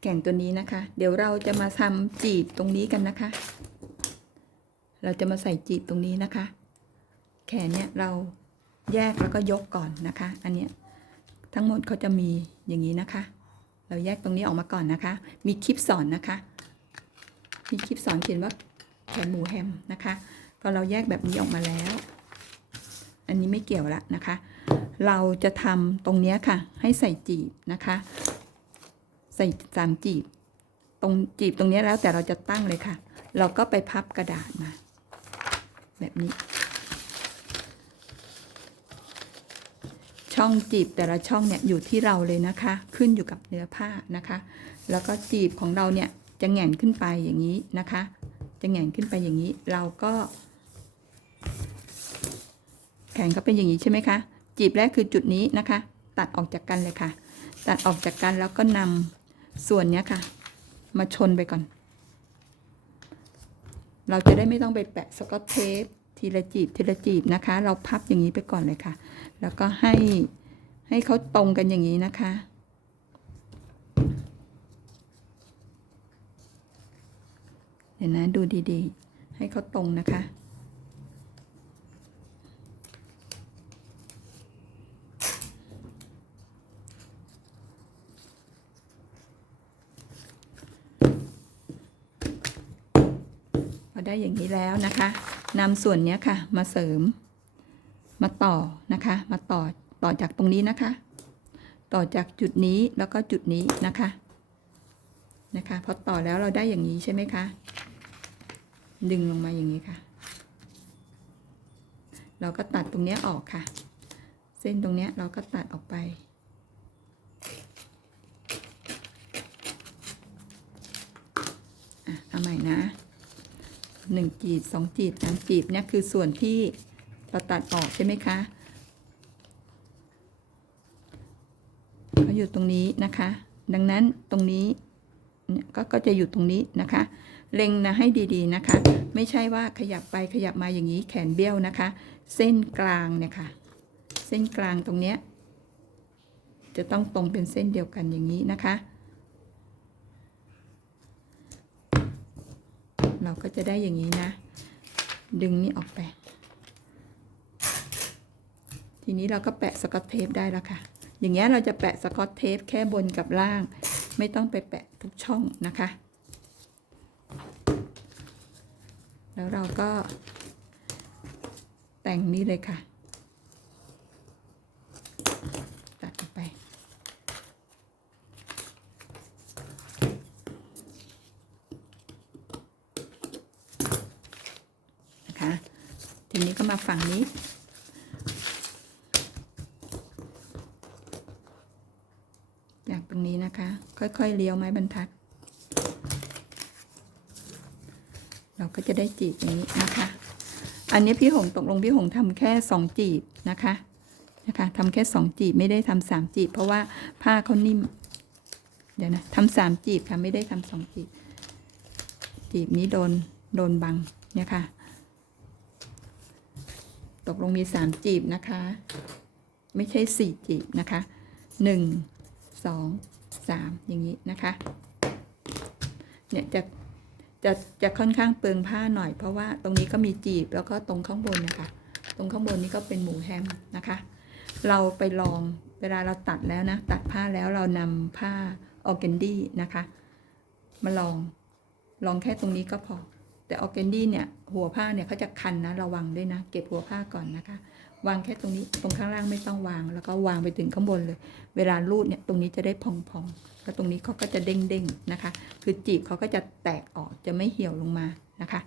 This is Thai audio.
แก่นตัวนี้นะคะ เดี๋ยวเราจะมาทำจีบตรงนี้กันนะคะ เราจะมาใส่จีบตรงนี้นะคะ แขนเนี่ยเราแยกแล้วก็ยกก่อนนะคะ อันเนี้ยทั้งหมดเขาจะมีอย่างนี้นะคะ เราแยกตรงนี้ออกมาก่อนนะคะ มีคลิปสอนนะคะ มีคลิปสอนเขียนว่าแขนหมูแฮมนะคะพอเราแยกแบบนี้ออกมาแล้ว อันนี้ไม่เกี่ยวละนะคะ เราจะทำตรงเนี้ยค่ะ ให้ใส่จีบนะคะ ส่สามจีบ ตรงจีบตรงนี้แล้วแต่เราจะตั้งเลยค่ะ เราก็ไปพับกระดาษมา แบบนี้ ช่องจีบแต่ละช่องเนี่ยอยู่ที่เราเลยนะคะ ขึ้นอยู่กับเนื้อผ้านะคะ แล้วก็จีบของเราเนี่ยจะแหง่นขึ้นไปอย่างนี้นะคะ จะแหง่นขึ้นไปอย่างนี้ เราก็แขนเขาเป็นอย่างนี้ใช่ไหมคะ จีบแรกคือจุดนี้นะคะ ตัดออกจากกันเลยค่ะ ตัดออกจากกันแล้วก็นำ ส่วนเนี้ยค่ะ มาชนไปก่อน เราจะได้ไม่ต้องไปแปะสกอตเทปทีละจีบทีละจีบนะคะ เราพับอย่างนี้ไปก่อนเลยค่ะ แล้วก็ให้ให้เขาตรงกันอย่างนี้นะคะ เดี๋ยวนะดูดีๆ ให้เขาตรงนะคะ ได้อย่างนี้แล้วนะคะนำส่วนนี้ค่ะมาเสริม มาต่อนะคะ มาต่อต่อจากตรงนี้นะคะ ต่อจากจุดนี้แล้วก็จุดนี้นะคะนะคะพอต่อแล้วเราได้อย่างนี้ใช่ไหมคะดึงลงมาอย่างนี้ค่ะ เราก็ตัดตรงเนี้ยออกค่ะ เส้นตรงเนี้ยเราก็ตัดออกไป อะเอาใหม่นะ หนึ่งจีบสองจีบสามจีบเนี่ยคือส่วนที่เราตัดออกใช่ไหมคะเขาอยู่ตรงนี้นะคะ ดังนั้นตรงนี้เนี่ยก็ก็จะอยู่ตรงนี้นะคะ เล็งนะให้ดีๆนะคะ ไม่ใช่ว่าขยับไปขยับมาอย่างนี้แขนเบี้ยวนะคะ เส้นกลางเนี่ยค่ะ เส้นกลางตรงเนี้ยจะต้องตรงเป็นเส้นเดียวกันอย่างนี้นะคะ เราก็จะได้อย่างนี้นะ ดึงนี่ออกไป ทีนี้เราก็แปะสกอตเทปได้แล้วค่ะ อย่างเงี้ยเราจะแปะสกอตเทปแค่บนกับล่าง ไม่ต้องไปแปะทุกช่องนะคะ แล้วเราก็แต่งนี่เลยค่ะ ตัดออกไป นะคะ ทีนี้ก็มาฝั่งนี้ จากตรงนี้นะคะ ค่อยๆเลี้ยวไม้บรรทัด เราก็จะได้จีบอย่างนี้นะคะ อันนี้พี่หงตกลงพี่หงทำแค่สองจีบนะคะนะคะทำแค่สองจีบไม่ได้ทำสามจีบ เพราะว่าผ้าเขานิ่ม เดี๋ยวนะทำสามจีบค่ะไม่ได้ทำสองจีบจีบนี้โดนโดนบังเนี่ยค่ะ ตกลงมีสามจีบนะคะ ไม่ใช่สี่จีบนะคะหนึ่งสองสามอย่างนี้นะคะ เนี่ยจะจะจะค่อนข้างเปลืองผ้าหน่อยเพราะว่าตรงนี้ก็มีจีบแล้วก็ตรงข้างบนนะคะ ตรงข้างบนนี้ก็เป็นหมูแฮมนะคะ เราไปลองเวลาเราตัดแล้วนะ ตัดผ้าแล้วเรานำผ้าออร์แกนดี้นะคะ มาลองลองแค่ตรงนี้ก็พอ แต่ออแกนดี้เนี่ยหัวผ้าเนี่ยเขาจะคันนะระวังด้วยนะ เก็บหัวผ้าก่อนนะคะ วางแค่ตรงนี้ตรงข้างล่างไม่ต้องวาง แล้วก็วางไปถึงข้างบนเลย เวลารูดเนี่ยตรงนี้จะได้พองๆแล้วตรงนี้เขาก็จะเด้งๆนะคะ คือจีบเขาก็จะแตกออกจะไม่เหี่ยวลงมานะคะ